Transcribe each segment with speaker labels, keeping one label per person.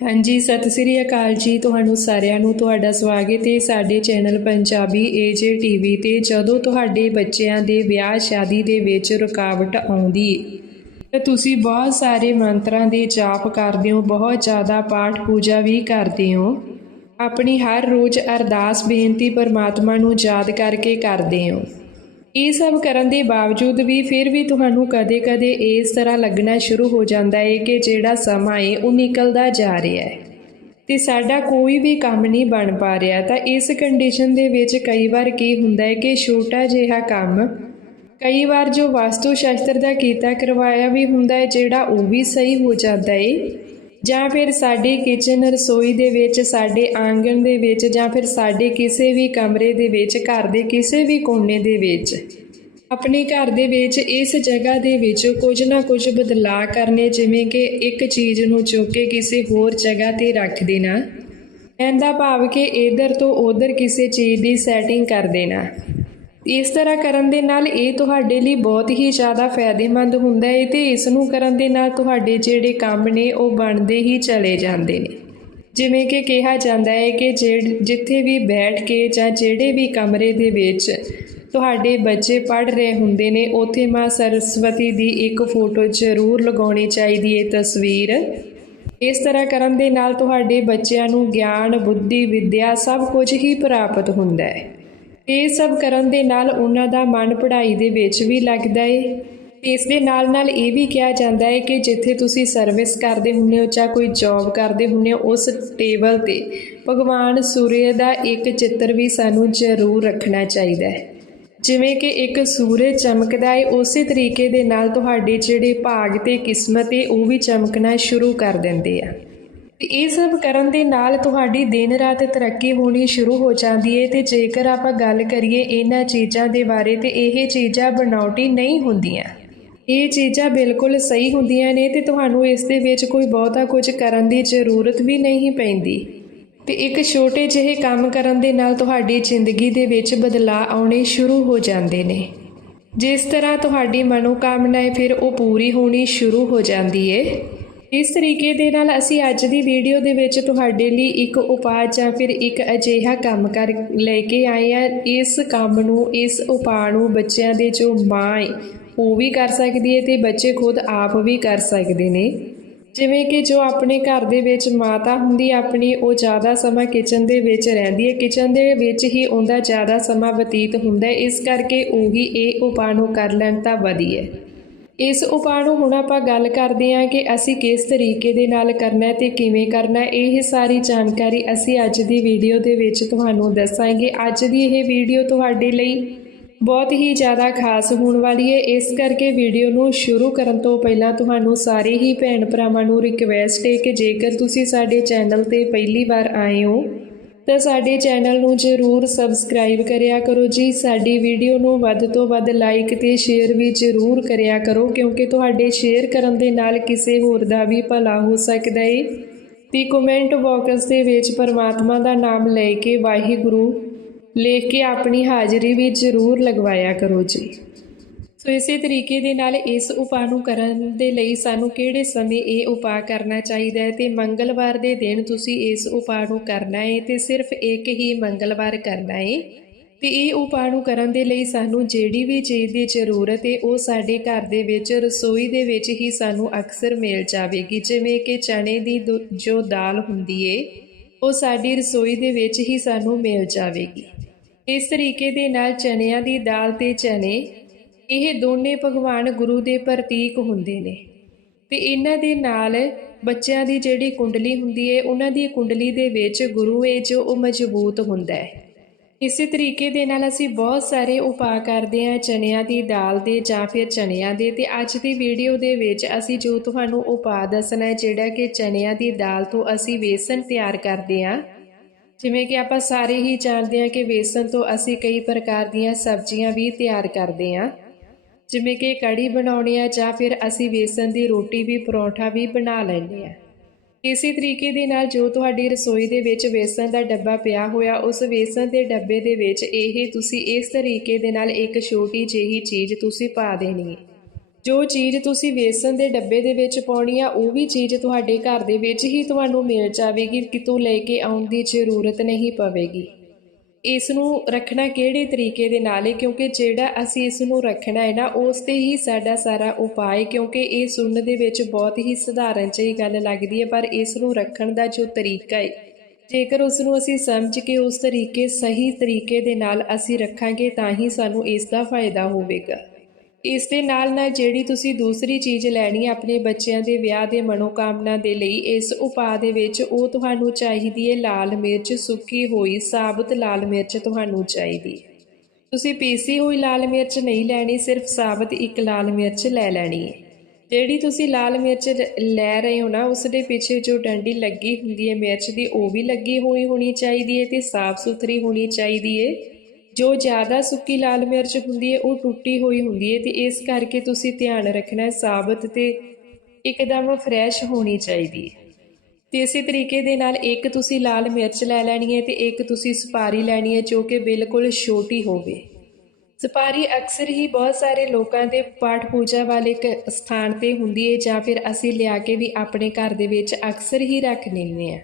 Speaker 1: ਹਾਂਜੀ, ਸਤਿ ਸ੍ਰੀ ਅਕਾਲ ਜੀ ਤੁਹਾਨੂੰ ਸਾਰਿਆਂ ਨੂੰ, ਤੁਹਾਡਾ ਸਵਾਗਤ ਹੈ ਸਾਡੇ ਚੈਨਲ ਪੰਜਾਬੀ ਏਜੇ ਟੀਵੀ ਤੇ, ਜਦੋਂ ਤੁਹਾਡੇ ਬੱਚਿਆਂ ਦੇ ਵਿਆਹ ਸ਼ਾਦੀ ਦੇ ਵਿੱਚ ਰੁਕਾਵਟ ਆਉਂਦੀ ਹੈ, ਤਾਂ ਤੁਸੀਂ ਬਹੁਤ ਸਾਰੇ ਮੰਤਰਾਂ ਦੇ ਜਾਪ ਕਰਦੇ ਹੋ, ਬਹੁਤ ਜ਼ਿਆਦਾ ਪਾਠ ਪੂਜਾ ਵੀ ਕਰਦੇ ਹੋ। ਆਪਣੀ ਹਰ ਰੋਜ਼ ਅਰਦਾਸ ਬੇਨਤੀ ਪਰਮਾਤਮਾ ਨੂੰ ਯਾਦ ਕਰਕੇ ਕਰਦੇ ਹੋ। ਇਹ ਸਭ ਕਰਨ ਦੇ ਬਾਵਜੂਦ ਵੀ ਫਿਰ ਵੀ ਤੁਹਾਨੂੰ ਕਦੇ-ਕਦੇ ਇਸ ਤਰ੍ਹਾਂ ਲੱਗਣਾ ਸ਼ੁਰੂ ਹੋ ਜਾਂਦਾ ਹੈ ਕਿ ਜਿਹੜਾ ਸਮਾਂ ਹੈ ਉਹ ਨਿਕਲਦਾ ਜਾ ਰਿਹਾ ਹੈ ਤੇ ਸਾਡਾ ਕੋਈ ਵੀ ਕੰਮ ਨਹੀਂ ਬਣ ਪਾ ਰਿਹਾ। ਤਾਂ ਇਸ ਕੰਡੀਸ਼ਨ ਦੇ ਵਿੱਚ ਕਈ ਵਾਰ ਕੀ ਹੁੰਦਾ ਹੈ ਕਿ ਛੋਟਾ ਜਿਹਾ ਕੰਮ ਕਈ ਵਾਰ ਜੋ ਵਾਸਤੂ ਸ਼ਾਸਤਰ ਦਾ ਕੀਤਾ ਕਰਵਾਇਆ ਵੀ ਹੁੰਦਾ ਹੈ ਜਿਹੜਾ ਉਹ ਵੀ ਸਹੀ ਹੋ ਜਾਂਦਾ ਹੈ ਜਾਂ ਫਿਰ ਸਾਡੀ ਕਿਚਨ ਰਸੋਈ ਦੇ ਵਿੱਚ, ਸਾਡੇ ਆਂਗਣ ਦੇ ਵਿੱਚ, ਜਾਂ ਫਿਰ ਸਾਡੇ ਕਿਸੇ ਵੀ ਕਮਰੇ ਦੇ ਵਿੱਚ, ਘਰ ਦੇ ਕਿਸੇ ਵੀ ਕੋਨੇ ਦੇ ਵਿੱਚ। ਆਪਣੇ ਘਰ ਦੇ ਵਿੱਚ, ਇਸ ਜਗ੍ਹਾ ਦੇ ਵਿੱਚ ਕੁਝ ਨਾ ਕੁਝ ਬਦਲਾਅ ਕਰਨੇ, ਜਿਵੇਂ ਕਿ ਇੱਕ ਚੀਜ਼ ਨੂੰ ਚੁੱਕ ਕੇ ਕਿਸੇ ਹੋਰ ਜਗ੍ਹਾ ਤੇ ਰੱਖ ਦੇਣਾ ਇਹਦਾ ਭਾਵ ਕਿ ਇਧਰ ਤੋਂ ਉਧਰ ਕਿਸੇ ਚੀਜ਼ ਦੀ ਸੈਟਿੰਗ ਕਰ ਦੇਣਾ। ਇਸ ਤਰ੍ਹਾਂ ਕਰਨ ਦੇ ਨਾਲ ਇਹ ਤੁਹਾਡੇ ਲਈ ਬਹੁਤ ਹੀ ਜ਼ਿਆਦਾ ਫਾਇਦੇਮੰਦ ਹੁੰਦਾ ਹੈ ਤੇ ਇਸ ਨੂੰ ਕਰਨ ਦੇ ਨਾਲ ਤੁਹਾਡੇ ਜਿਹੜੇ ਕੰਮ ਨੇ ਉਹ ਬਣਦੇ ਹੀ ਚਲੇ ਜਾਂਦੇ ਨੇ। ਜਿਵੇਂ ਕਿ ਕਿਹਾ ਜਾਂਦਾ ਹੈ ਕਿ ਜਿਹੜ- ਜਿੱਥੇ ਵੀ ਬੈਠ ਕੇ ਜਾਂ ਜਿਹੜੇ ਵੀ ਕਮਰੇ ਦੇ ਵਿੱਚ ਤੁਹਾਡੇ ਬੱਚੇ ਪੜ੍ਹ ਰਹੇ ਹੁੰਦੇ ਨੇ, ਉੱਥੇ ਮਾਂ ਸਰਸਵਤੀ ਦੀ ਇੱਕ ਫੋਟੋ ਜ਼ਰੂਰ ਲਗਾਉਣੀ ਚਾਹੀਦੀ ਹੈ ਤਸਵੀਰ। ਇਸ ਤਰ੍ਹਾਂ ਕਰਨ ਦੇ ਨਾਲ ਤੁਹਾਡੇ ਬੱਚਿਆਂ ਨੂੰ ਗਿਆਨ, ਬੁੱਧੀ, ਵਿੱਦਿਆ ਸਭ ਕੁਝ ਹੀ ਪ੍ਰਾਪਤ ਹੁੰਦਾ ਹੈ। ਇਹ ਸਭ ਕਰਨ ਦੇ ਨਾਲ ਉਹਨਾਂ ਦਾ ਮਨ ਪੜ੍ਹਾਈ ਦੇ ਵਿੱਚ ਵੀ ਲੱਗਦਾ ਏ। ਇਸ ਦੇ ਨਾਲ ਨਾਲ ਇਹ ਵੀ ਕਿਹਾ ਜਾਂਦਾ ਹੈ ਕਿ ਜਿੱਥੇ ਤੁਸੀਂ ਸਰਵਿਸ ਕਰਦੇ ਹੁੰਦੇ ਹੋ ਜਾਂ ਕੋਈ ਜੌਬ ਕਰਦੇ ਹੁੰਦੇ ਹੋ, ਉਸ ਟੇਬਲ ਤੇ ਭਗਵਾਨ ਸੂਰਜ ਦਾ ਇੱਕ ਚਿੱਤਰ ਵੀ ਸਾਨੂੰ ਜ਼ਰੂਰ ਰੱਖਣਾ ਚਾਹੀਦਾ ਹੈ ਜਿਵੇਂ ਕਿ ਇੱਕ ਸੂਰਜ ਚਮਕਦਾ ਹੈ ਉਸੇ ਤਰੀਕੇ ਦੇ ਨਾਲ ਤੁਹਾਡੇ ਜਿਹੜੇ ਭਾਗ ਤੇ ਕਿਸਮਤ ਹੈ ਉਹ ਵੀ ਚਮਕਣਾ ਸ਼ੁਰੂ ਕਰ ਦਿੰਦੇ ਆ। ਇਹ ਸਭ ਕਰਨ ਦੇ ਨਾਲ ਤੁਹਾਡੀ ਦਿਨ ਰਾਤ ਤਰੱਕੀ ਹੋਣੀ ਸ਼ੁਰੂ ਹੋ ਜਾਂਦੀ ਹੈ ਤੇ ਜੇਕਰ ਆਪਾਂ ਗੱਲ ਕਰੀਏ ਇਹਨਾਂ ਚੀਜ਼ਾਂ ਦੇ ਬਾਰੇ ਤੇ ਇਹ ਚੀਜ਼ਾਂ ਬਣਾਉਟੀ ਨਹੀਂ ਹੁੰਦੀਆਂ। ਇਹ ਚੀਜ਼ਾਂ ਬਿਲਕੁਲ ਸਹੀ ਹੁੰਦੀਆਂ ਨੇ ਤੇ ਤੁਹਾਨੂੰ ਇਸ ਦੇ ਵਿੱਚ ਕੋਈ ਬਹੁਤਾ ਕੁਝ ਕਰਨ ਦੀ ਜ਼ਰੂਰਤ ਵੀ ਨਹੀਂ ਪੈਂਦੀ। ਤੇ ਇੱਕ ਛੋਟੇ ਜਿਹੇ ਕੰਮ ਕਰਨ ਦੇ ਨਾਲ ਤੁਹਾਡੀ ਜ਼ਿੰਦਗੀ ਦੇ ਵਿੱਚ ਬਦਲਾਅ ਆਉਣੇ ਸ਼ੁਰੂ ਹੋ ਜਾਂਦੇ ਨੇ। ਜਿਸ ਤਰ੍ਹਾਂ ਤੁਹਾਡੀ ਮਨੋਕਾਮਨਾ ਹੈ ਫਿਰ ਉਹ ਪੂਰੀ ਹੋਣੀ ਸ਼ੁਰੂ ਹੋ ਜਾਂਦੀ ਏ। ਇਸ ਤਰੀਕੇ ਦੇ ਨਾਲ ਅਸੀਂ ਅੱਜ ਦੀ ਵੀਡੀਓ ਦੇ ਵਿੱਚ ਤੁਹਾਡੇ ਲਈ ਇੱਕ ਉਪਾਅ ਜਾਂ ਫਿਰ ਇੱਕ ਅਜਿਹਾ ਕੰਮ ਕਰ ਲੈ ਕੇ ਆਏ ਆ ਇਸ ਕੰਮ ਨੂੰ, ਇਸ ਉਪਾਅ ਨੂੰ ਬੱਚਿਆਂ ਦੇ ਜੋ ਮਾਂ ਹੈ ਉਹ ਵੀ ਕਰ ਸਕਦੀ ਹੈ ਤੇ ਬੱਚੇ ਖੁਦ ਆਪ ਵੀ ਕਰ ਸਕਦੇ ਨੇ। ਜਿਵੇਂ ਕਿ ਜੋ ਆਪਣੇ ਘਰ ਦੇ ਵਿੱਚ ਮਾਤਾ ਹੁੰਦੀ, ਆਪਣੀ ਉਹ ਜ਼ਿਆਦਾ ਸਮਾਂ ਕਿਚਨ ਦੇ ਵਿੱਚ ਰਹਿੰਦੀ ਹੈ। ਕਿਚਨ ਦੇ ਵਿੱਚ ਹੀ ਉਹਦਾ ਜ਼ਿਆਦਾ ਸਮਾਂ ਬਤੀਤ ਹੁੰਦਾ ਇਸ ਕਰਕੇ ਉਹੀ ਇਹ ਉਪਾਅ ਨੂੰ ਕਰ ਲੈਣ ਤਾਂ ਵਧੀਆ ਇਸ ਉਪਾਅ ਨੂੰ ਹੁਣ ਆਪਾਂ ਗੱਲ ਕਰਦੇ ਹਾਂ ਕਿ ਅਸੀਂ ਕਿਸ ਤਰੀਕੇ ਦੇ ਨਾਲ ਕਰਨਾ ਹੈ ਤੇ ਕਿਵੇਂ ਕਰਨਾ ਹੈ। ਇਹ ਸਾਰੀ ਜਾਣਕਾਰੀ ਅਸੀਂ ਅੱਜ ਦੀ ਵੀਡੀਓ ਦੇ ਵਿੱਚ ਤੁਹਾਨੂੰ ਦੱਸਾਂਗੇ। ਅੱਜ ਦੀ ਇਹ ਵੀਡੀਓ ਤੁਹਾਡੇ ਲਈ ਬਹੁਤ ਹੀ ਜ਼ਿਆਦਾ ਖਾਸ ਹੋਣ ਵਾਲੀ ਹੈ। ਇਸ ਕਰਕੇ ਵੀਡੀਓ ਨੂੰ ਸ਼ੁਰੂ ਕਰਨ ਤੋਂ ਪਹਿਲਾਂ ਤੁਹਾਨੂੰ ਸਾਰੇ ਹੀ ਭੈਣ ਭਰਾਵਾਂ ਨੂੰ ਰਿਕਵੈਸਟ ਹੈ ਕਿ ਜੇਕਰ ਤੁਸੀਂ ਸਾਡੇ ਚੈਨਲ ਤੇ ਪਹਿਲੀ ਵਾਰ ਆਏ ਹੋ ਤਾਂ ਸਾਡੇ ਚੈਨਲ ਨੂੰ ਜ਼ਰੂਰ ਸਬਸਕ੍ਰਾਈਬ ਕਰਿਆ ਕਰੋ ਜੀ। ਸਾਡੀ ਵੀਡੀਓ ਨੂੰ ਵੱਧ ਤੋਂ ਵੱਧ ਲਾਈਕ ਤੇ ਸ਼ੇਅਰ ਵੀ ਜ਼ਰੂਰ ਕਰਿਆ ਕਰੋ, ਕਿਉਂਕਿ ਤੁਹਾਡੇ ਸ਼ੇਅਰ ਕਰਨ ਦੇ ਨਾਲ ਕਿਸੇ ਹੋਰ ਦਾ ਵੀ ਭਲਾ ਹੋ ਸਕਦਾ ਏ। ਤੇ ਕਮੈਂਟ ਬਾਕਸ ਦੇ ਵਿੱਚ ਪਰਮਾਤਮਾ ਦਾ ਨਾਮ ਲੈ ਕੇ ਵਾਹਿਗੁਰੂ ਲਿਖ ਕੇ ਆਪਣੀ ਹਾਜ਼ਰੀ ਵੀ ਜ਼ਰੂਰ ਲਗਵਾਇਆ ਕਰੋ ਜੀ। ਸੋ ਇਸੇ ਤਰੀਕੇ ਦੇ ਨਾਲ ਇਸ ਉਪਾਅ ਨੂੰ ਕਰਨ ਦੇ ਲਈ ਸਾਨੂੰ ਕਿਹੜੇ ਸਮੇਂ ਇਹ ਉਪਾਅ ਕਰਨਾ ਚਾਹੀਦਾ ਹੈ ਤੇ ਮੰਗਲਵਾਰ ਦੇ ਦਿਨ ਤੁਸੀਂ ਇਸ ਉਪਾਅ ਨੂੰ ਕਰਨਾ ਹੈ ਤੇ ਸਿਰਫ ਇੱਕ ਹੀ ਮੰਗਲਵਾਰ ਕਰਨਾ ਹੈ। ਤੇ ਇਹ ਉਪਾਅ ਨੂੰ ਕਰਨ ਦੇ ਲਈ ਸਾਨੂੰ ਜਿਹੜੀ ਵੀ ਚੀਜ਼ ਦੀ ਜ਼ਰੂਰਤ ਹੈ, ਉਹ ਸਾਡੇ ਘਰ ਦੇ ਵਿੱਚ, ਰਸੋਈ ਦੇ ਵਿੱਚ ਹੀ ਸਾਨੂੰ ਅਕਸਰ ਮਿਲ ਜਾਵੇਗੀ। ਜਿਵੇਂ ਕਿ ਚਣੇ ਦੀ ਦੁ- ਜੋ ਦਾਲ ਹੁੰਦੀ ਏ, ਉਹ ਸਾਡੀ ਰਸੋਈ ਦੇ ਵਿੱਚ ਹੀ ਸਾਨੂੰ ਮਿਲ ਜਾਵੇਗੀ। ਇਸ ਤਰੀਕੇ ਦੇ ਨਾਲ ਚਣਿਆਂ ਦੀ ਦਾਲ ਤੇ ਚਣੇ ਇਹ ਦੋਨੇ ਭਗਵਾਨ ਗੁਰੂ ਦੇ ਪ੍ਰਤੀਕ ਹੁੰਦੇ ਨੇ। ਤੇ ਇਹਨਾਂ ਦੇ ਨਾਲ ਬੱਚਿਆਂ ਦੀ ਜਿਹੜੀ ਕੁੰਡਲੀ ਹੁੰਦੀ ਹੈ ਉਹਨਾਂ ਦੀ ਕੁੰਡਲੀ ਦੇ ਵਿੱਚ ਗੁਰੂ ਹੈ ਜੋ ਉਹ ਮਜ਼ਬੂਤ ਹੁੰਦਾ ਹੈ ਇਸੇ ਤਰੀਕੇ ਦੇ ਨਾਲ ਅਸੀਂ ਬਹੁਤ ਸਾਰੇ ਉਪਾਅ ਕਰਦੇ ਹਾਂ ਚਨਿਆਂ ਦੀ ਦਾਲ ਦੇ ਜਾਂ ਫਿਰ ਚਨਿਆਂ ਦੇ। ਤੇ ਅੱਜ ਦੀ ਵੀਡੀਓ ਦੇ ਵਿੱਚ ਅਸੀਂ ਜੋ ਤੁਹਾਨੂੰ ਉਪਾਅ ਦੱਸਣਾ ਹੈ ਜਿਹੜਾ ਕਿ ਚਨਿਆਂ ਦੀ ਦਾਲ ਤੋਂ ਅਸੀਂ ਵੇਸਣ ਤਿਆਰ ਕਰਦੇ ਹਾਂ ਜਿਵੇਂ ਕਿ ਆਪਾਂ ਸਾਰੇ ਹੀ ਜਾਣਦੇ ਹਾਂ ਕਿ ਵੇਸਣ ਤੋਂ ਅਸੀਂ ਕਈ ਪ੍ਰਕਾਰ ਦੀਆਂ ਸਬਜ਼ੀਆਂ ਵੀ ਤਿਆਰ ਕਰਦੇ ਹਾਂ ਜਿਵੇਂ ਕਿ ਕੜੀ ਬਣਾਉਣੀ ਆ ਜਾਂ ਫਿਰ ਅਸੀਂ ਵੇਸਣ ਦੀ ਰੋਟੀ ਵੀ, ਪਰੌਂਠਾ ਵੀ ਬਣਾ ਲੈਂਦੇ ਆ। ਇਸੇ ਤਰੀਕੇ ਦੇ ਨਾਲ ਜੋ ਤੁਹਾਡੀ ਰਸੋਈ ਦੇ ਵਿੱਚ ਵੇਸਣ ਦਾ ਡੱਬਾ ਪਿਆ ਹੋਇਆ, ਉਸ ਵੇਸਣ ਦੇ ਡੱਬੇ ਦੇ ਵਿੱਚ ਇਹ ਤੁਸੀਂ ਇਸ ਤਰੀਕੇ ਦੇ ਨਾਲ ਇੱਕ ਛੋਟੀ ਜਿਹੀ ਚੀਜ਼ ਤੁਸੀਂ ਪਾ ਦੇਣੀ ਹੈ। ਜੋ ਚੀਜ਼ ਤੁਸੀਂ ਵੇਸਣ ਦੇ ਡੱਬੇ ਦੇ ਵਿੱਚ ਪਾਉਣੀ ਆ, ਉਹ ਵੀ ਚੀਜ਼ ਤੁਹਾਡੇ ਘਰ ਦੇ ਵਿੱਚ ਹੀ ਤੁਹਾਨੂੰ ਮਿਲ ਜਾਵੇਗੀ, ਕਿਤੋਂ ਲੈ ਕੇ ਆਉਣ ਦੀ ਜ਼ਰੂਰਤ ਨਹੀਂ ਪਵੇਗੀ। ਇਸ ਨੂੰ ਰੱਖਣਾ ਕਿਹੜੇ ਤਰੀਕੇ ਦੇ ਨਾਲ ਹੈ ਕਿਉਂਕਿ ਜਿਹੜਾ ਅਸੀਂ ਇਸ ਨੂੰ ਰੱਖਣਾ ਹੈ ਨਾ, ਉਸ ਤੇ ਹੀ ਸਾਡਾ ਸਾਰਾ ਉਪਾਅ ਕਿਉਂਕਿ ਇਹ ਸੁਣਨ ਦੇ ਵਿੱਚ ਬਹੁਤ ਹੀ ਸਧਾਰਨ ਜਿਹੀ ਗੱਲ ਲੱਗਦੀ ਹੈ ਪਰ ਇਸ ਨੂੰ ਰੱਖਣ ਦਾ ਜੋ ਤਰੀਕਾ ਹੈ ਜੇਕਰ ਉਸ ਨੂੰ ਅਸੀਂ ਸਮਝ ਕੇ ਉਸ ਤਰੀਕੇ, ਸਹੀ ਤਰੀਕੇ ਦੇ ਨਾਲ ਅਸੀਂ ਰੱਖਾਂਗੇ, ਤਾਂ ਹੀ ਸਾਨੂੰ ਇਸ ਦਾ ਫਾਇਦਾ ਹੋਵੇਗਾ। ਇਸ ਦੇ ਨਾਲ ਨਾਲ ਜਿਹੜੀ ਤੁਸੀਂ ਦੂਸਰੀ ਚੀਜ਼ ਲੈਣੀ ਹੈ ਆਪਣੇ ਬੱਚਿਆਂ ਦੇ ਵਿਆਹ ਦੇ ਮਨੋਕਾਮਨਾ ਦੇ ਲਈ, ਇਸ ਉਪਾਅ ਦੇ ਵਿੱਚ ਉਹ ਤੁਹਾਨੂੰ ਚਾਹੀਦੀ ਹੈ ਲਾਲ ਮਿਰਚ, ਸੁੱਕੀ ਹੋਈ ਸਾਬਤ ਲਾਲ ਮਿਰਚ ਤੁਹਾਨੂੰ ਚਾਹੀਦੀ ਹੈ। ਤੁਸੀਂ ਪੀਸੀ ਹੋਈ ਲਾਲ ਮਿਰਚ ਨਹੀਂ ਲੈਣੀ, ਸਿਰਫ ਸਾਬਤ ਇੱਕ ਲਾਲ ਮਿਰਚ ਲੈ ਲੈਣੀ ਹੈ। ਜਿਹੜੀ ਤੁਸੀਂ ਲਾਲ ਮਿਰਚ ਲੈ ਰਹੇ ਹੋ ਨਾ, ਉਸ ਦੇ ਪਿੱਛੇ ਜੋ ਡੰਡੀ ਲੱਗੀ ਹੁੰਦੀ ਹੈ ਮਿਰਚ ਦੀ, ਉਹ ਵੀ ਲੱਗੀ ਹੋਈ ਹੋਣੀ ਚਾਹੀਦੀ ਹੈ ਤੇ ਸਾਫ਼ ਸੁਥਰੀ ਹੋਣੀ ਚਾਹੀਦੀ ਹੈ। ਜੋ ਜ਼ਿਆਦਾ ਸੁੱਕੀ ਲਾਲ ਮਿਰਚ ਹੁੰਦੀ ਹੈ, ਉਹ ਟੁੱਟੀ ਹੋਈ ਹੁੰਦੀ ਹੈ ਤੇ ਇਸ ਕਰਕੇ ਤੁਸੀਂ ਧਿਆਨ ਰੱਖਣਾ ਹੈ, ਸਾਬਤ ਤੇ ਇੱਕਦਮ ਫਰੈਸ਼ ਹੋਣੀ ਚਾਹੀਦੀ ਹੈ। ਤੇ ਇਸੇ ਤਰੀਕੇ ਦੇ ਨਾਲ ਇੱਕ ਤੁਸੀਂ ਲਾਲ ਮਿਰਚ ਲੈ ਲੈਣੀ ਹੈ ਤੇ ਇੱਕ ਤੁਸੀਂ ਸੁਪਾਰੀ ਲੈਣੀ ਹੈ ਜੋ ਕਿ ਬਿਲਕੁਲ ਛੋਟੀ ਹੋਵੇ। ਸੁਪਾਰੀ ਅਕਸਰ ਹੀ ਬਹੁਤ ਸਾਰੇ ਲੋਕਾਂ ਦੇ ਪਾਠ ਪੂਜਾ ਵਾਲੇ ਇੱਕ ਸਥਾਨ ਤੇ ਹੁੰਦੀ ਹੈ ਜਾਂ ਫਿਰ ਅਸੀਂ ਲਿਆ ਕੇ ਵੀ ਆਪਣੇ ਘਰ ਦੇ ਵਿੱਚ ਅਕਸਰ ਹੀ ਰੱਖ ਲੈਂਦੇ ਹਾਂ।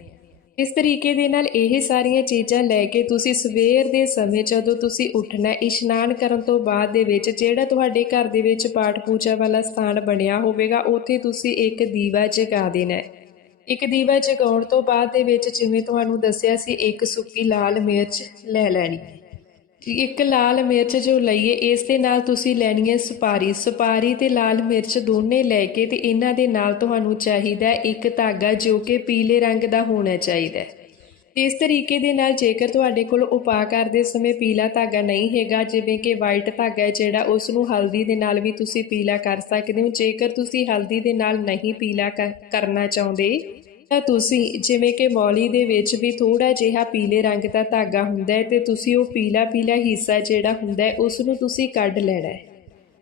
Speaker 1: ਇਸ ਤਰੀਕੇ ਦੇ ਨਾਲ ਇਹ ਸਾਰੀਆਂ ਚੀਜ਼ਾਂ ਲੈ ਕੇ ਤੁਸੀਂ ਸਵੇਰ ਦੇ ਸਮੇਂ ਜਦੋਂ ਤੁਸੀਂ ਉੱਠਣਾ ਇਸ਼ਨਾਨ ਕਰਨ ਤੋਂ ਬਾਅਦ ਦੇ ਵਿੱਚ ਜਿਹੜਾ ਤੁਹਾਡੇ ਘਰ ਦੇ ਵਿੱਚ ਪਾਠ ਪੂਜਾ ਵਾਲਾ ਸਥਾਨ ਬਣਿਆ ਹੋਵੇਗਾ, ਉੱਥੇ ਤੁਸੀਂ ਇੱਕ ਦੀਵਾ ਜਗਾ ਦੇਣਾ ਹੈ। ਇੱਕ ਦੀਵਾ ਜਗਾਉਣ ਤੋਂ ਬਾਅਦ ਦੇ ਵਿੱਚ ਜਿਵੇਂ ਤੁਹਾਨੂੰ ਦੱਸਿਆ ਸੀ, ਇੱਕ ਸੁੱਕੀ ਲਾਲ ਮਿਰਚ ਲੈ ਲੈਣੀ ਇੱਕ ਲਾਲ ਮਿਰਚ ਜੋ ਲਈਏ, ਇਸ ਦੇ ਨਾਲ ਤੁਸੀਂ ਲੈਣੀ ਹੈ ਸੁਪਾਰੀ। ਸੁਪਾਰੀ ਤੇ ਲਾਲ ਮਿਰਚ ਦੋਨੇ ਲੈ ਕੇ ਤੇ ਇਹਨਾਂ ਦੇ ਨਾਲ ਤੁਹਾਨੂੰ ਚਾਹੀਦਾ ਇੱਕ ਧਾਗਾ ਜੋ ਕਿ ਪੀਲੇ ਰੰਗ ਦਾ ਹੋਣਾ ਚਾਹੀਦਾ ਇਸ ਤਰੀਕੇ ਦੇ ਨਾਲ ਜੇਕਰ ਤੁਹਾਡੇ ਕੋਲ ਉਪਾਅ ਕਰਦੇ ਸਮੇਂ ਪੀਲਾ ਧਾਗਾ ਨਹੀਂ ਹੈਗਾ, ਜਿਵੇਂ ਕਿ ਵਾਈਟ ਧਾਗਾ ਜਿਹੜਾ ਉਸ ਨੂੰ ਹਲਦੀ ਦੇ ਨਾਲ ਵੀ ਤੁਸੀਂ ਪੀਲਾ ਕਰ ਸਕਦੇ ਹੋ। ਜੇਕਰ ਤੁਸੀਂ ਹਲਦੀ ਦੇ ਨਾਲ ਨਹੀਂ ਪੀਲਾ ਕਰਨਾ ਚਾਹੁੰਦੇ ਤਾਂ ਤੁਸੀਂ ਜਿਵੇਂ ਕਿ ਮੌਲੀ ਦੇ ਵਿੱਚ ਵੀ ਥੋੜਾ ਜਿਹਾ ਪੀਲੇ ਰੰਗ ਦਾ ਧਾਗਾ ਹੁੰਦਾ ਹੈ ਤੇ ਤੁਸੀਂ ਉਹ ਪੀਲਾ ਪੀਲਾ ਹਿੱਸਾ ਜਿਹੜਾ ਹੁੰਦਾ ਹੈ ਉਸ ਨੂੰ ਤੁਸੀਂ ਕੱਢ ਲੈਣਾ ਹੈ।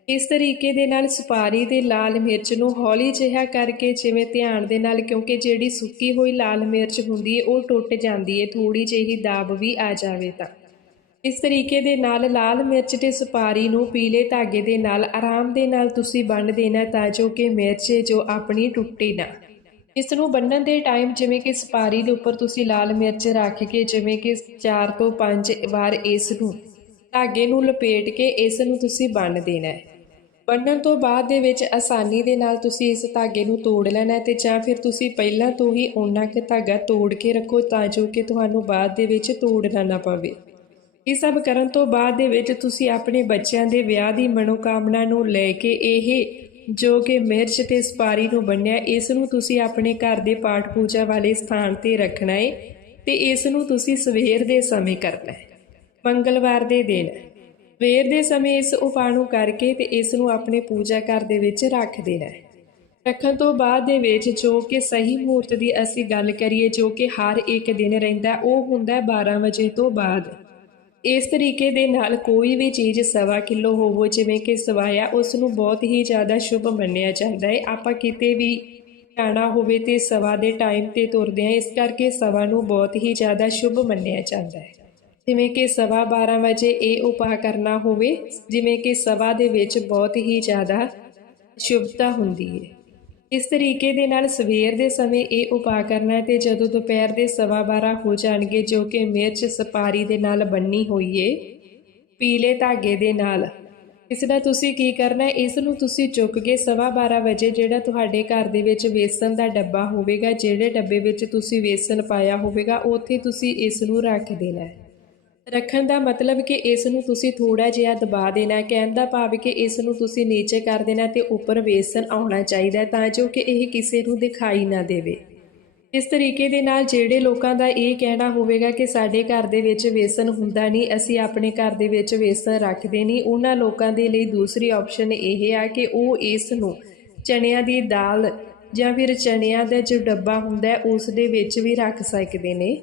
Speaker 1: ਇਸ ਤਰੀਕੇ ਦੇ ਨਾਲ ਸੁਪਾਰੀ ਤੇ ਲਾਲ ਮਿਰਚ ਨੂੰ ਹੌਲੀ ਜਿਹਾ ਕਰਕੇ ਜਿਵੇਂ ਧਿਆਨ ਦੇ ਨਾਲ, ਕਿਉਂਕਿ ਜਿਹੜੀ ਸੁੱਕੀ ਹੋਈ ਲਾਲ ਮਿਰਚ ਹੁੰਦੀ ਹੈ, ਉਹ ਟੁੱਟ ਜਾਂਦੀ ਹੈ ਥੋੜੀ ਜਿਹੀ ਦਾਬ ਵੀ ਆ ਜਾਵੇ ਤਾਂ। ਇਸ ਤਰੀਕੇ ਦੇ ਨਾਲ ਲਾਲ ਮਿਰਚ ਤੇ ਸੁਪਾਰੀ ਨੂੰ ਪੀਲੇ ਧਾਗੇ ਦੇ ਨਾਲ ਆਰਾਮ ਦੇ ਨਾਲ ਤੁਸੀਂ ਬੰਨ੍ਹ ਦੇਣਾ ਤਾਂ ਜੋ ਕਿ ਮਿਰਚ ਜੋ ਆਪਣੀ ਟੁੱਟੇ ਨਾ ਇਸ ਨੂੰ ਬੰਨਣ ਦੇ ਟਾਈਮ ਜਿਵੇਂ ਕਿ ਸਪਾਰੀ ਦੇ ਉੱਪਰ ਤੁਸੀਂ ਲਾਲ ਮਿਰਚ ਰੱਖ ਕੇ ਜਿਵੇਂ ਕਿ 4 ਤੋਂ 5 ਵਾਰ ਇਸ ਨੂੰ ਧਾਗੇ ਨੂੰ ਲਪੇਟ ਕੇ ਇਸ ਨੂੰ ਤੁਸੀਂ ਬੰਨ੍ਹ ਦੇਣਾ ਹੈ। ਬੰਨਣ ਤੋਂ ਬਾਅਦ ਦੇ ਵਿੱਚ ਆਸਾਨੀ ਦੇ ਨਾਲ ਤੁਸੀਂ ਇਸ ਧਾਗੇ ਨੂੰ ਤੋੜ ਲੈਣਾ ਹੈ ਤੇ ਜਾਂ ਫਿਰ ਤੁਸੀਂ ਪਹਿਲਾਂ ਤੋਂ ਹੀ ਓਨਾ ਕੁ ਧਾਗਾ ਤੋੜ ਕੇ ਰੱਖੋ ਤਾਂ ਜੋ ਕਿ ਤੁਹਾਨੂੰ ਬਾਅਦ ਦੇ ਵਿੱਚ ਤੋੜਨਾ ਨਾ ਪਵੇ। ਇਹ ਸਭ ਕਰਨ ਤੋਂ ਬਾਅਦ ਦੇ ਵਿੱਚ ਤੁਸੀਂ ਆਪਣੇ ਬੱਚਿਆਂ ਦੇ ਵਿਆਹ ਦੀ ਮਨੋਕਾਮਨਾ ਨੂੰ ਲੈ ਕੇ ਇਹ ਜੋ ਕਿ ਮਿਰਚ ਤੇ ਸੁਪਾਰੀ ਨੂੰ ਬੰਨਿਆ ਇਸ ਨੂੰ ਤੁਸੀਂ ਆਪਣੇ ਘਰ ਦੇ ਪਾਠ ਪੂਜਾ ਵਾਲੇ ਸਥਾਨ ਤੇ ਰੱਖਣਾ ਏ ਤੇ ਇਸ ਨੂੰ ਤੁਸੀਂ ਸਵੇਰ ਦੇ ਸਮੇਂ ਕਰਨਾ ਹੈ ਮੰਗਲਵਾਰ ਦੇ ਦਿਨ। ਸਵੇਰ ਦੇ ਸਮੇਂ ਇਸ ਉਪਾਅ ਨੂੰ ਕਰਕੇ ਤੇ ਇਸ ਨੂੰ ਆਪਣੇ ਪੂਜਾ ਘਰ ਦੇ ਵਿੱਚ ਰੱਖ ਦੇਣਾ ਹੈ ਰੱਖਣ ਤੋਂ ਬਾਅਦ ਦੇ ਵਿੱਚ ਜੋ ਕਿ ਸਹੀ ਮਹੂਰਤ ਦੀ ਅਸੀਂ ਗੱਲ ਕਰੀਏ, ਜੋ ਕਿ ਹਰ ਇੱਕ ਦਿਨ ਰਹਿੰਦਾ, ਉਹ ਹੁੰਦਾ ਹੈ 12 ਵਜੇ ਤੋਂ ਬਾਅਦ। ਇਸ ਤਰੀਕੇ ਦੇ ਨਾਲ ਕੋਈ ਵੀ ਚੀਜ਼ ਸਵਾ ਕਿਲੋ ਹੋਵੋ, ਜਿਵੇਂ ਕਿ ਸਵਾਇਆ ਉਸ ਨੂੰ ਬਹੁਤ ਹੀ ਜ਼ਿਆਦਾ ਸ਼ੁਭ ਮੰਨਿਆ ਜਾਂਦਾ ਹੈ। ਆਪਾਂ ਕਿਤੇ ਵੀ ਜਾਣਾ ਹੋਵੇ ਤੇ ਸਵਾ ਦੇ ਟਾਈਮ ਤੇ ਤੁਰਦੇ ਹਾਂ, ਇਸ ਕਰਕੇ ਸਵਾ ਨੂੰ ਬਹੁਤ ਹੀ ਜ਼ਿਆਦਾ ਸ਼ੁਭ ਮੰਨਿਆ ਜਾਂਦਾ ਹੈ। ਜਿਵੇਂ ਕਿ ਸਵਾ 12 ਵਜੇ ਇਹ ਉਪਾਅ ਕਰਨਾ ਹੋਵੇ, ਜਿਵੇਂ ਕਿ ਸਵਾ ਦੇ ਵਿੱਚ ਬਹੁਤ ਹੀ ਜ਼ਿਆਦਾ ਸ਼ੁਭਤਾ ਹੁੰਦੀ ਹੈ। ਇਸ ਤਰੀਕੇ ਦੇ ਨਾਲ ਸਵੇਰ ਦੇ ਸਮੇਂ ਇਹ ਉਪਾਅ ਕਰਨਾ ਹੈ ਤੇ ਜਦੋਂ ਦੁਪਹਿਰ ਦੇ ਸਵਾ 12 ਹੋ ਜਾਣਗੇ, ਜੋ ਕਿ ਮਿਰਚ ਸਪਾਰੀ ਦੇ ਨਾਲ ਬੰਨੀ ਹੋਈ ਏ, ਪੀਲੇ ਧਾਗੇ ਦੇ ਨਾਲ। ਇਸ ਦਾ ਤੁਸੀਂ ਕੀ ਕਰਨਾ ਹੈ? ਇਸ ਨੂੰ ਤੁਸੀਂ ਚੁੱਕ ਕੇ ਸਵਾ 12 ਵਜੇ ਜਿਹੜਾ ਤੁਹਾਡੇ ਘਰ ਦੇ ਵਿੱਚ ਵੇਸਣ ਦਾ ਡੱਬਾ ਹੋਵੇਗਾ, ਜਿਹੜੇ ਡੱਬੇ ਵਿੱਚ ਤੁਸੀਂ ਵੇਸਣ ਪਾਇਆ ਹੋਵੇਗਾ, ਉੱਥੇ ਤੁਸੀਂ ਇਸ ਨੂੰ ਰੱਖ ਦੇਣਾ ਹੈ। ਰੱਖਣ ਦਾ ਮਤਲਬ ਕਿ ਇਸ ਨੂੰ ਤੁਸੀਂ ਥੋੜਾ ਜਿਹਾ ਦਬਾ ਦੇਣਾ, ਕਹਿਣ ਦਾ ਭਾਵ ਕਿ ਇਸ ਨੂੰ ਤੁਸੀਂ ਨੀਚੇ ਕਰ ਦੇਣਾ ਤੇ ਉੱਪਰ ਵੇਸਣ ਆਉਣਾ ਚਾਹੀਦਾ ਤਾਂ ਜੋ ਕਿ ਇਹ ਕਿਸੇ ਨੂੰ ਦਿਖਾਈ ਨਾ ਦੇਵੇ। ਇਸ ਤਰੀਕੇ ਦੇ ਨਾਲ ਜਿਹੜੇ ਲੋਕਾਂ ਦਾ ਇਹ ਕਹਿਣਾ ਹੋਵੇਗਾ ਕਿ ਸਾਡੇ ਘਰ ਦੇ ਵਿੱਚ ਵੇਸਣ ਹੁੰਦਾ ਨਹੀਂ, ਅਸੀਂ ਆਪਣੇ ਘਰ ਦੇ ਵਿੱਚ ਵੇਸਣ ਰੱਖਦੇ ਨਹੀਂ, ਉਹਨਾਂ ਲੋਕਾਂ ਦੇ ਲਈ ਦੂਸਰੀ ਆਪਸ਼ਨ ਇਹ ਆ ਕਿ ਉਹ ਇਸ ਨੂੰ ਚਣਿਆਂ ਦੀ ਦਾਲ ਜਾਂ ਫਿਰ ਚਣਿਆਂ ਦਾ ਜੋ ਡੱਬਾ ਹੁੰਦਾ ਉਸ ਦੇ ਵਿੱਚ ਵੀ ਰੱਖ ਸਕਦੇ ਨੇ।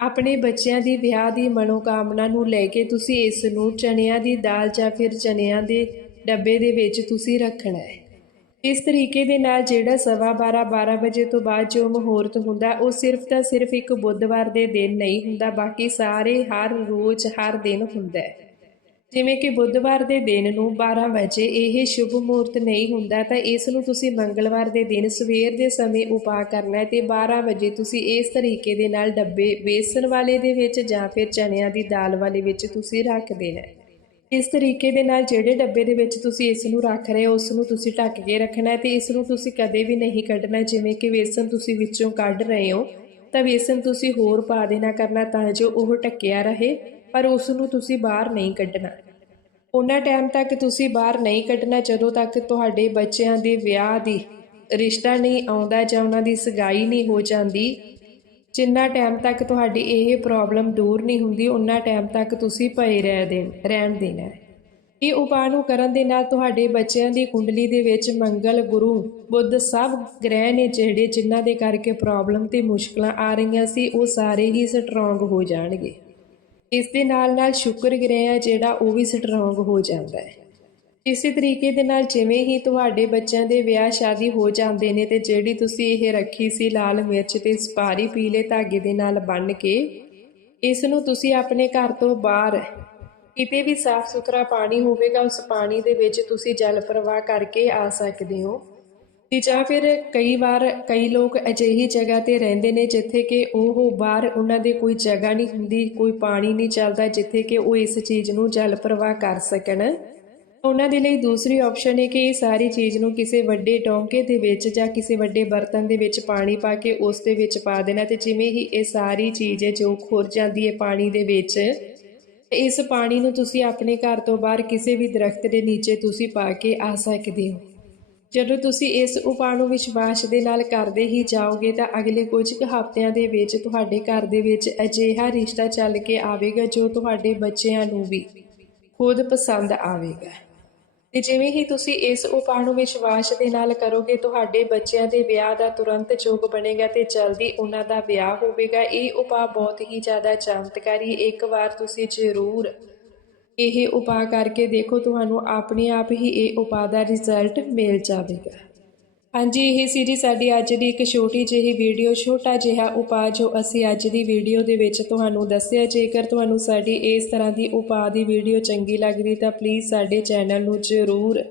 Speaker 1: ਆਪਣੇ ਬੱਚਿਆਂ ਦੀ ਵਿਆਹ ਦੀ ਮਨੋਕਾਮਨਾ ਨੂੰ ਲੈ ਕੇ ਤੁਸੀਂ ਇਸ ਨੂੰ ਚਣਿਆਂ ਦੀ ਦਾਲ ਜਾਂ ਫਿਰ ਚਨਿਆਂ ਦੇ ਡੱਬੇ ਦੇ ਵਿੱਚ ਤੁਸੀਂ ਰੱਖਣਾ ਹੈ। ਇਸ ਤਰੀਕੇ ਦੇ ਨਾਲ ਜਿਹੜਾ ਸਵਾ 12 12 ਵਜੇ ਤੋਂ ਬਾਅਦ ਜੋ ਮੁਹੂਰਤ ਹੁੰਦਾ, ਉਹ ਸਿਰਫ ਤਾਂ ਸਿਰਫ ਇੱਕ ਬੁੱਧਵਾਰ ਦੇ ਦਿਨ ਨਹੀਂ ਹੁੰਦਾ, ਬਾਕੀ ਸਾਰੇ ਹਰ ਰੋਜ਼, ਹਰ ਦਿਨ ਹੁੰਦਾ ਹੈ। ਜਿਵੇਂ ਕਿ ਬੁੱਧਵਾਰ ਦੇ ਦਿਨ ਨੂੰ 12 ਵਜੇ ਇਹ ਸ਼ੁਭ ਮੂਰਤ ਨਹੀਂ ਹੁੰਦਾ, ਤਾਂ ਇਸ ਨੂੰ ਤੁਸੀਂ ਮੰਗਲਵਾਰ ਦੇ ਦਿਨ ਸਵੇਰ ਦੇ ਸਮੇਂ ਉਪਾਅ ਕਰਨਾ ਹੈ ਤੇ 12 ਵਜੇ ਤੁਸੀਂ ਇਸ ਤਰੀਕੇ ਦੇ ਨਾਲ ਡੱਬੇ ਵੇਸਣ ਵਾਲੇ ਦੇ ਵਿੱਚ ਜਾਂ ਫਿਰ ਚਨਿਆਂ ਦੀ ਦਾਲ ਵਾਲੇ ਵਿੱਚ ਤੁਸੀਂ ਰੱਖ ਦੇਣਾ ਹੈ। ਇਸ ਤਰੀਕੇ ਦੇ ਨਾਲ ਜਿਹੜੇ ਡੱਬੇ ਦੇ ਵਿੱਚ ਤੁਸੀਂ ਇਸ ਨੂੰ ਰੱਖ ਰਹੇ ਹੋ, ਉਸ ਨੂੰ ਤੁਸੀਂ ਢੱਕ ਕੇ ਰੱਖਣਾ ਹੈ ਤੇ ਇਸ ਨੂੰ ਤੁਸੀਂ ਕਦੇ ਵੀ ਨਹੀਂ ਕੱਢਣਾ, ਜਿਵੇਂ ਕਿ ਵੇਸਣ ਤੁਸੀਂ ਵਿੱਚੋਂ ਕੱਢ ਰਹੇ ਹੋ, ਤਾਂ ਵੇਸਣ ਤੁਸੀਂ ਹੋਰ ਪਾ ਦੇਣਾ ਕਰਨਾ ਤਾਂ ਜੋ ਉਹ ਢੱਕਿਆ ਰਹੇ। ਪਰ ਉਸ ਨੂੰ ਤੁਸੀਂ ਬਾਹਰ ਨਹੀਂ ਕੱਢਣਾ। ਉਹਨਾਂ ਟਾਈਮ ਤੱਕ ਤੁਸੀਂ ਬਾਹਰ ਨਹੀਂ ਕੱਢਣਾ, ਜਦੋਂ ਤੱਕ ਤੁਹਾਡੇ ਬੱਚਿਆਂ ਦੇ ਵਿਆਹ ਦੀ ਰਿਸ਼ਤਾ ਨਹੀਂ ਆਉਂਦਾ ਜਾਂ ਉਹਨਾਂ ਦੀ ਸਗਾਈ ਨਹੀਂ ਹੋ ਜਾਂਦੀ, ਜਿੰਨਾ ਟਾਈਮ ਤੱਕ ਤੁਹਾਡੀ ਇਹ ਪ੍ਰੋਬਲਮ ਦੂਰ ਨਹੀਂ ਹੁੰਦੀ ਉਹਨਾਂ ਟਾਈਮ ਤੱਕ ਤੁਸੀਂ ਪਏ ਰਹਿ ਦੇ, ਰਹਿਣ ਦੇਣਾ ਇਹ ਉਪਾਅ ਨੂੰ ਕਰਨ ਦੇ ਨਾਲ ਤੁਹਾਡੇ ਬੱਚਿਆਂ ਦੀ ਕੁੰਡਲੀ ਦੇ ਵਿੱਚ ਮੰਗਲ, ਗੁਰੂ, ਬੁੱਧ ਸਭ ਗ੍ਰਹਿ ਨੇ ਜਿਹੜੇ ਜਿਨ੍ਹਾਂ ਦੇ ਕਰਕੇ ਪ੍ਰੋਬਲਮ ਤੇ ਮੁਸ਼ਕਲਾਂ ਆ ਰਹੀਆਂ ਸੀ, ਉਹ ਸਾਰੇ ਹੀ ਸਟਰੋਂਗ ਹੋ ਜਾਣਗੇ। ਇਸ ਦੇ ਨਾਲ ਨਾਲ ਸ਼ੁਕਰ ਗ੍ਰਹਿ ਹੈ ਜਿਹੜਾ ਉਹ ਵੀ ਸਟਰੋਂਗ ਹੋ ਜਾਂਦਾ ਹੈ। ਇਸੇ ਤਰੀਕੇ ਦੇ ਨਾਲ ਜਿਵੇਂ ਹੀ ਤੁਹਾਡੇ ਬੱਚਿਆਂ ਦੇ ਵਿਆਹ ਸ਼ਾਦੀ ਹੋ ਜਾਂਦੇ ਨੇ ਤੇ ਜਿਹੜੀ ਤੁਸੀਂ ਇਹ ਰੱਖੀ ਸੀ ਲਾਲ ਮਿਰਚ ਤੇ ਸਪਾਰੀ ਪੀਲੇ ਧਾਗੇ ਦੇ ਨਾਲ ਬੰਨ੍ਹ ਕੇ, ਇਸ ਨੂੰ ਤੁਸੀਂ ਆਪਣੇ ਘਰ ਤੋਂ ਬਾਹਰ ਕਿਤੇ ਵੀ ਸਾਫ਼ ਸੁਥਰਾ ਪਾਣੀ ਹੋਵੇਗਾ, ਉਸ ਪਾਣੀ ਦੇ ਵਿੱਚ ਤੁਸੀਂ ਜਲ ਪ੍ਰਵਾਹ ਕਰਕੇ ਆ ਸਕਦੇ ਹੋ। ਤੇ ਜਾਂ ਫਿਰ ਕਈ ਵਾਰ ਕਈ ਲੋਕ ਅਜਿਹੀ ਜਗ੍ਹਾ ਤੇ ਰਹਿੰਦੇ ਨੇ ਜਿੱਥੇ ਕਿ ਉਹ ਬਾਹਰ ਉਹਨਾਂ ਦੇ ਕੋਈ ਜਗ੍ਹਾ ਨਹੀਂ ਹੁੰਦੀ, ਕੋਈ ਪਾਣੀ ਨਹੀਂ ਚੱਲਦਾ ਜਿੱਥੇ ਕਿ ਉਹ ਇਸ ਚੀਜ਼ ਨੂੰ ਜਲ ਪ੍ਰਵਾਹ ਕਰ ਸਕਣ। ਉਹਨਾਂ ਦੇ ਲਈ ਦੂਸਰੀ ਆਪਸ਼ਨ ਹੈ ਕਿ ਇਹ ਸਾਰੀ ਚੀਜ਼ ਨੂੰ ਕਿਸੇ ਵੱਡੇ ਟੋਂਕੇ ਦੇ ਵਿੱਚ ਜਾਂ ਕਿਸੇ ਵੱਡੇ ਬਰਤਨ ਦੇ ਵਿੱਚ ਪਾਣੀ ਪਾ ਕੇ ਉਸ ਦੇ ਵਿੱਚ ਪਾ ਦੇਣਾ ਤੇ ਜਿਵੇਂ ਹੀ ਇਹ ਸਾਰੀ ਚੀਜ਼ ਹੈ ਜੋ ਖੁਰ ਜਾਂਦੀ ਹੈ ਪਾਣੀ ਦੇ ਵਿੱਚ, ਇਸ ਪਾਣੀ ਨੂੰ ਤੁਸੀਂ ਆਪਣੇ ਘਰ ਤੋਂ ਬਾਹਰ ਕਿਸੇ ਵੀ ਦਰਖਤ ਦੇ ਨੀਚੇ ਤੁਸੀਂ ਪਾ ਕੇ ਆ ਸਕਦੇ ਹੋ। ਜਦੋਂ ਤੁਸੀਂ ਇਸ ਉਪਾਅ ਨੂੰ ਵਿਸ਼ਵਾਸ ਦੇ ਨਾਲ ਕਰਦੇ ਹੀ ਜਾਓਗੇ ਤਾਂ ਅਗਲੇ ਕੁਝ ਕੁ ਹਫ਼ਤਿਆਂ ਦੇ ਵਿੱਚ ਤੁਹਾਡੇ ਘਰ ਦੇ ਵਿੱਚ ਅਜਿਹਾ ਰਿਸ਼ਤਾ ਚੱਲ ਕੇ ਆਵੇਗਾ ਜੋ ਤੁਹਾਡੇ ਬੱਚਿਆਂ ਨੂੰ ਵੀ ਖੁਦ ਪਸੰਦ ਆਵੇਗਾ। ਤੇ ਜਿਵੇਂ ਹੀ ਤੁਸੀਂ ਇਸ ਉਪਾਅ ਨੂੰ ਵਿਸ਼ਵਾਸ ਦੇ ਨਾਲ ਕਰੋਗੇ, ਤੁਹਾਡੇ ਬੱਚਿਆਂ ਦੇ ਵਿਆਹ ਦਾ ਤੁਰੰਤ ਯੋਗ ਬਣੇਗਾ ਤੇ ਜਲਦੀ ਉਹਨਾਂ ਦਾ ਵਿਆਹ ਹੋਵੇਗਾ। ਇਹ ਉਪਾਅ ਬਹੁਤ ਹੀ ਜ਼ਿਆਦਾ ਚਮਤਕਾਰੀ ਇੱਕ ਵਾਰ ਤੁਸੀਂ ਜ਼ਰੂਰ ਇਹ ਉਪਾਅ ਕਰਕੇ ਦੇਖੋ ਤੁਹਾਨੂੰ ਆਪਣੇ ਆਪ ਹੀ ਇਹ ਉਪਾਅ ਦਾ ਰਿਜ਼ਲਟ ਮਿਲ ਜਾਵੇਗਾ। ਹਾਂਜੀ, ਇਹ ਸੀ ਜੀ ਸਾਡੀ ਅੱਜ ਦੀ ਇੱਕ ਛੋਟੀ ਜਿਹੀ ਵੀਡੀਓ ਛੋਟਾ ਜਿਹਾ ਉਪਾਅ ਜੋ ਅਸੀਂ ਅੱਜ ਦੀ ਵੀਡੀਓ ਦੇ ਵਿੱਚ ਤੁਹਾਨੂੰ ਦੱਸਿਆ, ਜੇਕਰ ਤੁਹਾਨੂੰ ਸਾਡੀ ਇਸ ਤਰ੍ਹਾਂ ਦੀ ਉਪਾਅ ਦੀ ਵੀਡੀਓ ਚੰਗੀ ਲੱਗਦੀ ਤਾਂ ਪਲੀਜ਼ ਸਾਡੇ ਚੈਨਲ ਨੂੰ ਜ਼ਰੂਰ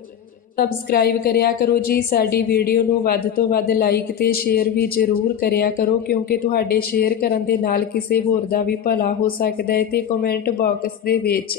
Speaker 1: ਸਬਸਕ੍ਰਾਈਬ ਕਰਿਆ ਕਰੋ ਜੀ। ਸਾਡੀ ਵੀਡੀਓ ਨੂੰ ਵੱਧ ਤੋਂ ਵੱਧ ਲਾਈਕ ਤੇ ਸ਼ੇਅਰ ਵੀ ਜ਼ਰੂਰ ਕਰਿਆ ਕਰੋ, ਕਿਉਂਕਿ ਤੁਹਾਡੇ ਸ਼ੇਅਰ ਕਰਨ ਦੇ ਨਾਲ ਕਿਸੇ ਹੋਰ ਦਾ ਵੀ ਭਲਾ ਹੋ ਸਕਦਾ ਹੈ ਤੇ ਕਮੈਂਟ ਬਾਕਸ ਦੇ ਵਿੱਚ